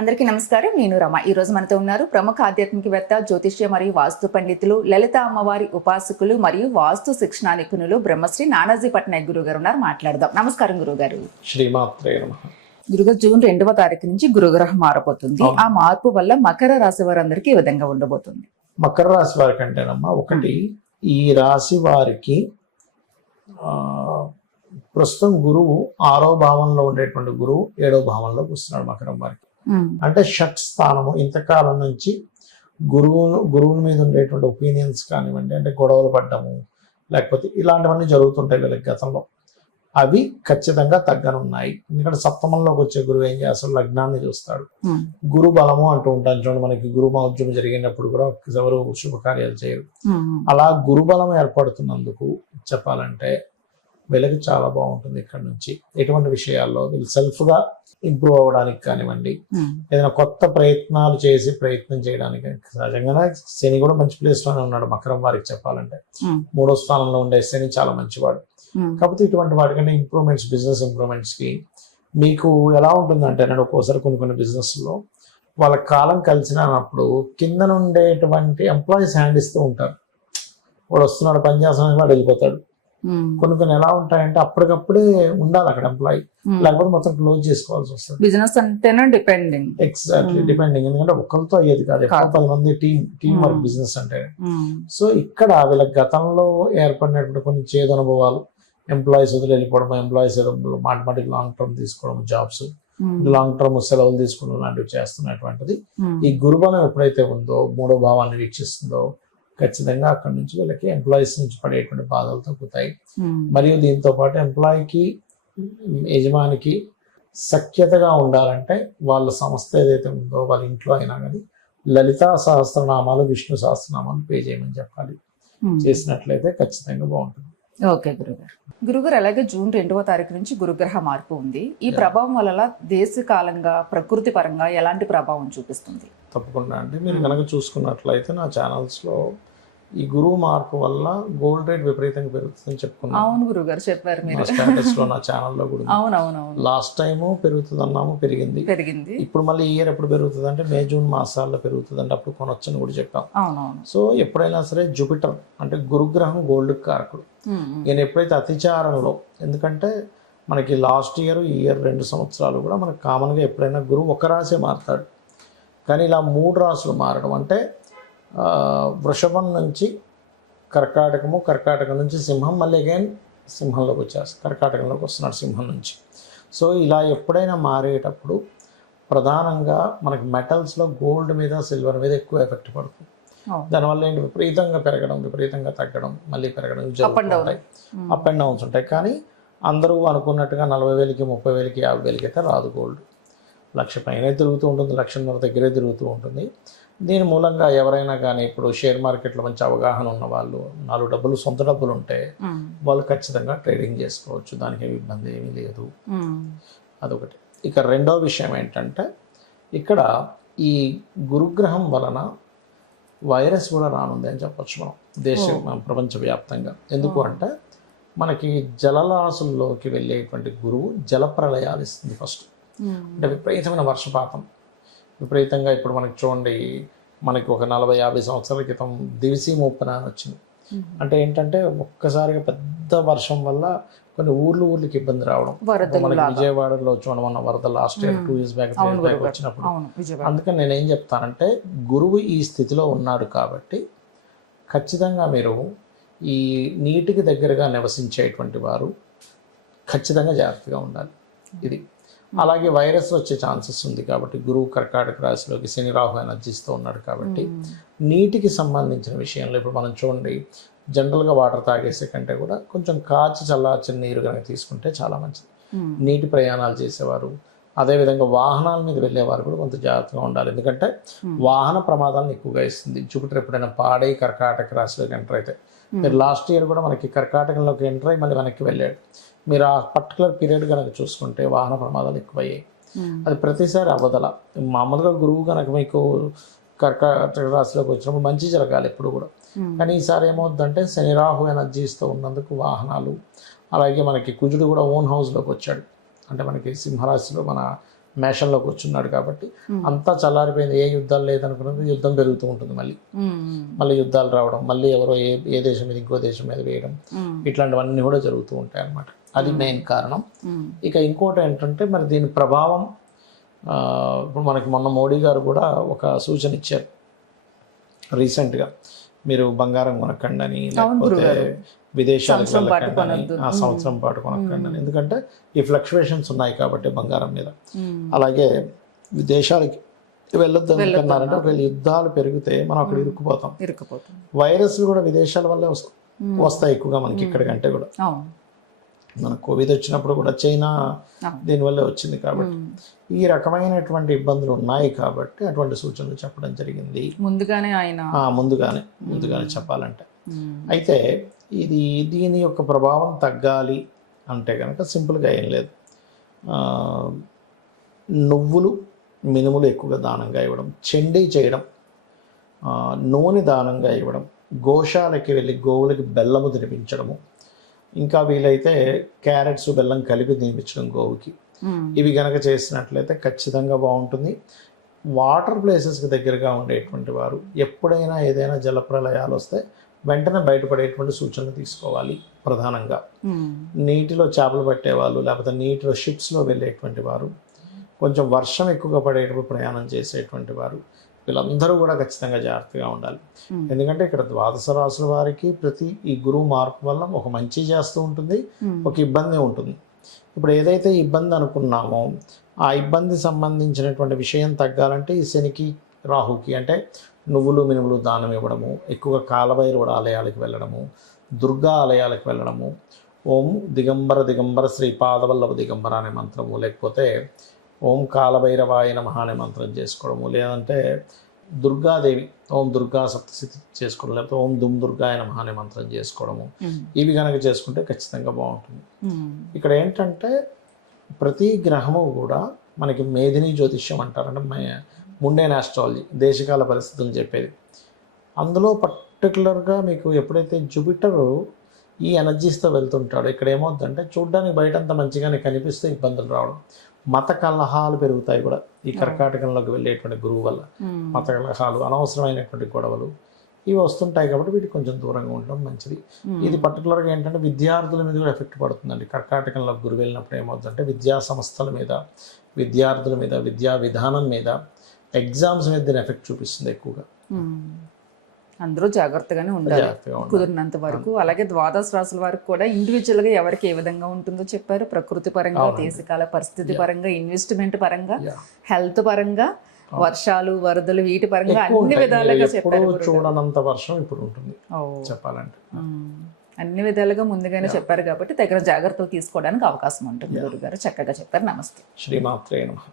అందరికీ నమస్కారం. నేను రమ. ఈ రోజు మనతో ఉన్నారు ప్రముఖ ఆధ్యాత్మికవేత్త, జ్యోతిష్య మరియు వాస్తు పండితులు, లలిత అమ్మవారి ఉపాసకులు మరియు వాస్తు శిక్షణ నిపుణులు బ్రహ్మశ్రీ నానాజీ పట్నాయక్ గురువు గారు ఉన్నారు. మాట్లాడదాం. నమస్కారం గురుగారు. శ్రీమాత్రే నమః. గురుగారు, జూన్ 2వ తారీఖు నుంచి గురుగ్రహం మారబోతుంది. ఆ మార్పు వల్ల మకర రాశి వారందరికీ ఈ విధంగా ఉండబోతుంది. మకర రాశి వారికి అంటేనమ్మా, ఒకటి ఈ రాశి వారికి ప్రస్తుతం గురువు 6వ భావంలో ఉండేటువంటి గురువు 7వ భావంలోకి వస్తున్నాడు మకరం వారికి. అంటే షట్ స్థానము. ఇంతకాలం నుంచి గురువుల మీద ఉండేటువంటి ఒపీనియన్స్ కానివ్వండి, అంటే గొడవలు పడ్డము లేకపోతే ఇలాంటివన్నీ జరుగుతుంటాయి వీళ్ళకి గతంలో, అవి ఖచ్చితంగా తగ్గనున్నాయి. ఎందుకంటే సప్తమంలోకి వచ్చే గురువు ఏం చేస్తాడు, లగ్నాన్ని చూస్తాడు. గురు బలము అంటూ ఉంటాను చూడండి, మనకి గురు మౌజ్యం జరిగినప్పుడు కూడా ఎవరు శుభకార్యాలు చేయరు. అలా గురుబలం ఏర్పడుతున్నందుకు చెప్పాలంటే వీళ్ళకి చాలా బాగుంటుంది. ఇక్కడ నుంచి ఎటువంటి విషయాల్లో వీళ్ళు సెల్ఫ్గా ఇంప్రూవ్ అవ్వడానికి కానివ్వండి, ఏదైనా కొత్త ప్రయత్నాలు చేసి ప్రయత్నం చేయడానికి. సహజంగానే శని కూడా మంచి ప్లేస్ లోనే ఉన్నాడు మకరం వారికి చెప్పాలంటే. 3వ స్థానంలో ఉండే శని చాలా మంచివాడు. కాకపోతే ఇటువంటి వాటికంటే ఇంప్రూవ్మెంట్స్, బిజినెస్ ఇంప్రూవ్మెంట్స్ కి మీకు ఎలా ఉంటుందంటే, నేను ఒక్కోసారి కొన్ని బిజినెస్ లో వాళ్ళ కాలం కలిసినప్పుడు కింద నుండేటువంటి ఎంప్లాయీస్ హ్యాండ్ ఇస్తూ ఉంటారు. వాడు వస్తున్నాడు, పని చేస్తున్నాడు, వాడు వెళ్ళిపోతాడు. కొన్ని ఎలా ఉంటాయంటే అప్పటికప్పుడే ఉండాలి అక్కడ ఎంప్లాయీ, లేకపోతే మొత్తం క్లోజ్ చేసుకోవాల్సి వస్తుంది. బిజినెస్ అంటేనే డిపెండింగ్. Exactly depending. ఎందుకంటే ఒక్కరితో అయ్యేది కాదు, 10 మంది టీం వర్క్ బిజినెస్ అంటే. సో ఇక్కడ వీళ్ళ గతంలో ఏర్పడినటువంటి కొన్ని చేదు అనుభవాలు, ఎంప్లాయీస్ వదిలి వెళ్ళిపోవడం, ఎంప్లాయీస్ ఏదో మాటిమాటికి లాంగ్ టర్మ్ తీసుకోవడం, జాబ్స్ లాంగ్ టర్మ్ సెలవులు తీసుకోవడం లాంటివి చేస్తున్నటువంటిది ఈ గురుబలం ఎప్పుడైతే ఉందో, 3వ భావాన్ని వీక్షిస్తుందో, ఖచ్చితంగా అక్కడి నుంచి వీళ్ళకి ఎంప్లాయీస్ నుంచి పడేటువంటి బాధలు తగ్గుతాయి. మరియు దీంతో పాటు ఎంప్లాయీకి యజమానికి సఖ్యతగా ఉండాలంటే వాళ్ళ సంస్థ ఏదైతే ఉందో వాళ్ళ ఇంట్లో అయినా కానీ లలితా సహస్రనామాలు, విష్ణు సహస్రనామాలు పే చేయమని చెప్పాలి. చేసినట్లయితే ఖచ్చితంగా బాగుంటుంది. ఓకే గురుగారు, అలాగే జూన్ 2వ తారీఖు నుంచి గురుగ్రహ మార్పు ఉంది. ఈ ప్రభావం వల్ల దేశకాలంగా ప్రకృతి పరంగా ఎలాంటి ప్రభావం చూపిస్తుంది? తప్పకుండా అండి. మీరు కనుక చూసుకున్నట్లయితే నా ఛానల్స్లో ఈ గురువు మార్పు వల్ల గోల్డ్ రేట్ విపరీతంగా పెరుగుతుందని చెప్పుకున్నాను. అవును గురుగారు, చెప్పారు మీరు. స్టేటస్ లో నా ఛానల్లో కూడా. అవునవును. లాస్ట్ టైము పెరుగుతుంది అన్నాము, పెరిగింది. ఇప్పుడు మళ్ళీ ఈ ఇయర్ ఎప్పుడు పెరుగుతుంది అంటే మే జూన్ మాసాల్లో పెరుగుతుంది అంటే అప్పుడు కొనొచ్చని కూడా చెప్పాం. సో ఎప్పుడైనా సరే జూపిటర్ అంటే గురుగ్రహం గోల్డ్ కారకుడు. ఈయన ఎప్పుడైతే అతిచారంలో, ఎందుకంటే మనకి లాస్ట్ ఇయర్ ఈ ఇయర్ 2 సంవత్సరాలు కూడా మనకు కామన్గా ఎప్పుడైనా గురువు ఒక రాసే మారుతాడు. కానీ ఇలా 3 రాసులు మారడం అంటే వృషభం నుంచి కర్కాటకం నుంచి సింహం, మళ్ళీ అగైన్ సింహంలోకి వచ్చేస్తాడు, కర్కాటకంలోకి వస్తున్నాడు సింహం నుంచి. సో ఇలా ఎప్పుడైనా మారేటప్పుడు ప్రధానంగా మనకి మెటల్స్లో గోల్డ్ మీద, సిల్వర్ మీద ఎక్కువ ఎఫెక్ట్ పడుతుంది. దానివల్ల ఏంటి, విపరీతంగా పెరగడం, విపరీతంగా తగ్గడం, మళ్ళీ పెరగడం జరుగుతుంటాయి. అప్ అండ్ డౌన్స్ ఉంటాయి. కానీ అందరూ అనుకున్నట్టుగా 40,000కి, 30,000కి, 50,000కి అయితే రాదు. గోల్డ్ 1,00,000 పైనే తిరుగుతూ ఉంటుంది, 1,50,000 దగ్గరే తిరుగుతూ ఉంటుంది. దీని మూలంగా ఎవరైనా కానీ ఇప్పుడు షేర్ మార్కెట్లో మంచి అవగాహన ఉన్న వాళ్ళు, 4 డబ్బులు సొంత డబ్బులు ఉంటే వాళ్ళు ఖచ్చితంగా ట్రేడింగ్ చేసుకోవచ్చు. దానికి ఇబ్బంది ఏమీ లేదు. అదొకటి. ఇక రెండో విషయం ఏంటంటే, ఇక్కడ ఈ గురుగ్రహం వలన వైరస్ కూడా రానుంది అని చెప్పచ్చు మనం ప్రపంచవ్యాప్తంగా. ఎందుకు అంటే మనకి జలరాశుల్లోకి వెళ్ళేటువంటి గురువు జలప్రళయాలు ఇస్తుంది ఫస్ట్. అంటే విపరీతమైన వర్షపాతం, విపరీతంగా. ఇప్పుడు మనకి చూడండి, మనకి ఒక 40-50 సంవత్సరాల క్రితం దివిసి ముప్పన అని వచ్చింది. అంటే ఏంటంటే ఒక్కసారిగా పెద్ద వర్షం వల్ల కొన్ని ఊర్లకి ఇబ్బంది రావడం. మనకి విజయవాడలో చూడండి, మన వరద లాస్ట్ ఇయర్ 2 years బ్యాక్ వచ్చినప్పుడు. అందుకని నేనేం చెప్తానంటే, గురువు ఈ స్థితిలో ఉన్నాడు కాబట్టి ఖచ్చితంగా మీరు ఈ నీటికి దగ్గరగా నివసించేటువంటి వారు ఖచ్చితంగా జాగ్రత్తగా ఉండాలి. ఇది అలాగే వైరస్ వచ్చే ఛాన్సెస్ ఉంది కాబట్టి, గురువు కర్కాటక రాశిలోకి శని రాహు ఎనర్జీస్తో ఉన్నాడు కాబట్టి నీటికి సంబంధించిన విషయంలో ఇప్పుడు మనం చూడండి, జనరల్గా వాటర్ తాగేసే కంటే కూడా కొంచెం కాచి చల్లార్చిన నీరు కనుక తీసుకుంటే చాలా మంచిది. నీటి ప్రయాణాలు చేసేవారు, అదేవిధంగా వాహనాల మీద వెళ్ళేవారు కూడా కొంత జాగ్రత్తగా ఉండాలి. ఎందుకంటే వాహన ప్రమాదాలను ఎక్కువగా ఇస్తుంది. జూపిటర్ ఎప్పుడైనా పాడై కర్కాటక రాశిలోకి ఎంటర్ అయితే, మీరు లాస్ట్ ఇయర్ కూడా మనకి కర్కాటకంలోకి ఎంటర్ అయ్యి మళ్ళీ వెనక్కి వెళ్ళాడు. మీరు ఆ పర్టికులర్ పీరియడ్ కనుక చూసుకుంటే వాహన ప్రమాదాలు ఎక్కువయ్యాయి. అది ప్రతిసారి అవ్వదల. మామూలుగా గురువు కనుక మీకు కర్కాటక రాశిలోకి వచ్చినప్పుడు మంచి జరగాలి ఎప్పుడు కూడా. కానీ ఈసారి ఏమవుతుందంటే శని రాహు ఎనర్జీస్తో ఉన్నందుకు వాహనాలు, అలాగే మనకి కుజుడు కూడా ఓన్ హౌస్లోకి వచ్చాడు. అంటే మనకి సింహరాశిలో మన మేషంలో కూర్చున్నాడు కాబట్టి అంతా చల్లారిపోయింది, ఏ యుద్ధాలు లేదనుకున్నది యుద్ధం పెరుగుతూ ఉంటుంది, మళ్ళీ యుద్ధాలు రావడం, మళ్ళీ ఎవరో ఏ దేశం మీద ఇంకో దేశం మీద వేయడం, ఇట్లాంటివన్నీ కూడా జరుగుతూ ఉంటాయి అన్నమాట. అది మెయిన్ కారణం. ఇక ఇంకోటి ఏంటంటే మరి దీని ప్రభావం ఇప్పుడు మనకి మొన్న మోడీ గారు కూడా ఒక సూచన ఇచ్చారు రీసెంట్గా, మీరు బంగారం కొనకండి అని, లేకపోతే విదేశాలకు వెళ్ళకండి అని, ఆ సంవత్సరం పాటు కొనకండి అని. ఎందుకంటే ఈ ఫ్లక్చువేషన్స్ ఉన్నాయి కాబట్టి బంగారం మీద. అలాగే విదేశాలకి వెళ్ళొద్దు అనుకున్నారంటే ఒకవేళ యుద్ధాలు పెరిగితే మనం అక్కడ ఇరుక్కుపోతాం. వైరస్లు కూడా విదేశాల వల్లే వస్తాయి ఎక్కువగా మనకి ఇక్కడికంటే కూడా. మన కోవిడ్ వచ్చినప్పుడు కూడా చైనా దీనివల్లే వచ్చింది కాబట్టి ఈ రకమైనటువంటి ఇబ్బందులు ఉన్నాయి కాబట్టి అటువంటి సూచనలు చెప్పడం జరిగింది ముందుగానే చెప్పాలంటే. అయితే దీని యొక్క ప్రభావం తగ్గాలి అంటే కనుక సింపుల్గా ఏం లేదు, నువ్వులు మినుములు ఎక్కువగా దానంగా ఇవ్వడం, చెండీ చేయడం, నూనె దానంగా ఇవ్వడం, గోశాలకి వెళ్ళి గోవులకి బెల్లము తినిపించడము, ఇంకా వీలైతే క్యారెట్స్ బెల్లం కలిపి తినిపించడం గోవుకి, ఇవి గనక చేసినట్లయితే ఖచ్చితంగా బాగుంటుంది. వాటర్ ప్లేసెస్కి దగ్గరగా ఉండేటువంటి వారు ఎప్పుడైనా ఏదైనా జలప్రలయాలు వస్తే వెంటనే బయటపడేటువంటి సూచనలు తీసుకోవాలి. ప్రధానంగా నీటిలో చేపలు పట్టేవాళ్ళు, లేకపోతే నీటిలో షిప్స్లో వెళ్ళేటువంటి వారు, కొంచెం వర్షం ఎక్కువగా పడేటప్పుడు ప్రయాణం చేసేటువంటి వారు, వీళ్ళందరూ కూడా ఖచ్చితంగా జాగ్రత్తగా ఉండాలి. ఎందుకంటే ఇక్కడ ద్వాదశ రాశుల వారికి ప్రతి ఈ గురువు మార్పు వల్ల ఒక మంచి చేస్తూ ఉంటుంది, ఒక ఇబ్బంది ఉంటుంది. ఇప్పుడు ఏదైతే ఇబ్బంది అనుకున్నామో ఆ ఇబ్బంది సంబంధించినటువంటి విషయం తగ్గాలంటే ఈ శనికి రాహుకి అంటే నువ్వులు మినుములు దానం ఇవ్వడము, ఎక్కువగా కాలభైరవుడు ఆలయాలకు వెళ్ళడము, దుర్గా ఆలయాలకు వెళ్ళడము, ఓం దిగంబర దిగంబర శ్రీపాదవల్లభ దిగంబర అనే మంత్రము, లేకపోతే ఓం కాలభైరవాయ నమః అనే మంత్రం చేసుకోవడము, లేదంటే దుర్గాదేవి ఓం దుర్గా సప్తశతి చేసుకోవడం, లేకపోతే ఓం దుమ్ దుర్గాయ నమః అనే మంత్రం చేసుకోవడము, ఇవి కనుక చేసుకుంటే ఖచ్చితంగా బాగుంటుంది. ఇక్కడ ఏంటంటే ప్రతి గ్రహము కూడా మనకి మేధిని జ్యోతిష్యం అంటారంటే ముండేన్ ఆస్ట్రాలజీ, దేశకాల పరిస్థితులు చెప్పేది. అందులో పర్టికులర్గా మీకు ఎప్పుడైతే జూపిటర్ ఈ ఎనర్జీస్తో వెళ్తుంటాడో ఇక్కడ ఏమవుతుందంటే చూడ్డానికి బయటంతా మంచిగానే కనిపిస్తే ఇబ్బందులు రావడం, మత కలహాలు పెరుగుతాయి కూడా ఈ కర్కాటకంలోకి వెళ్ళేటువంటి గురువు వల్ల. మత కలహాలు, అనవసరమైనటువంటి గొడవలు ఇవి వస్తుంటాయి కాబట్టి వీటికి కొంచెం దూరంగా ఉండడం మంచిది. ఇది పర్టికులర్గా ఏంటంటే విద్యార్థుల మీద కూడా ఎఫెక్ట్ పడుతుందండి. కర్కాటకంలో గురువు వెళ్ళినప్పుడు ఏమవుతుందంటే విద్యా సంస్థల మీద, విద్యార్థుల మీద, విద్యా విధానం మీద, ఎగ్జామ్స్ మీద దీని ఎఫెక్ట్ చూపిస్తుంది ఎక్కువగా. అందరూ జాగ్రత్తగానే ఉండాలి కుదిరినంత వరకు. అలాగే ద్వాదశ రాశుల వారికి కూడా ఇండివిజువల్ గా ఎవరికి ఏ విధంగా ఉంటుందో చెప్పారు. ప్రకృతి పరంగా, దేశకాల పరిస్థితి పరంగా, ఇన్వెస్ట్మెంట్ పరంగా, హెల్త్ పరంగా, వర్షాలు వరదలు వీటి పరంగా అన్ని విధాలుగా చెప్పారు. చూడనంత వర్షం ఇప్పుడు ఉంటుంది చెప్పాలంటే. అన్ని విధాలుగా ముందుగానే చెప్పారు కాబట్టి తగిన జాగ్రత్తలు తీసుకోవడానికి అవకాశం ఉంటుంది. గురుగారు చక్కగా చెప్పారు. నమస్తే. శ్రీమాత్రే నమః.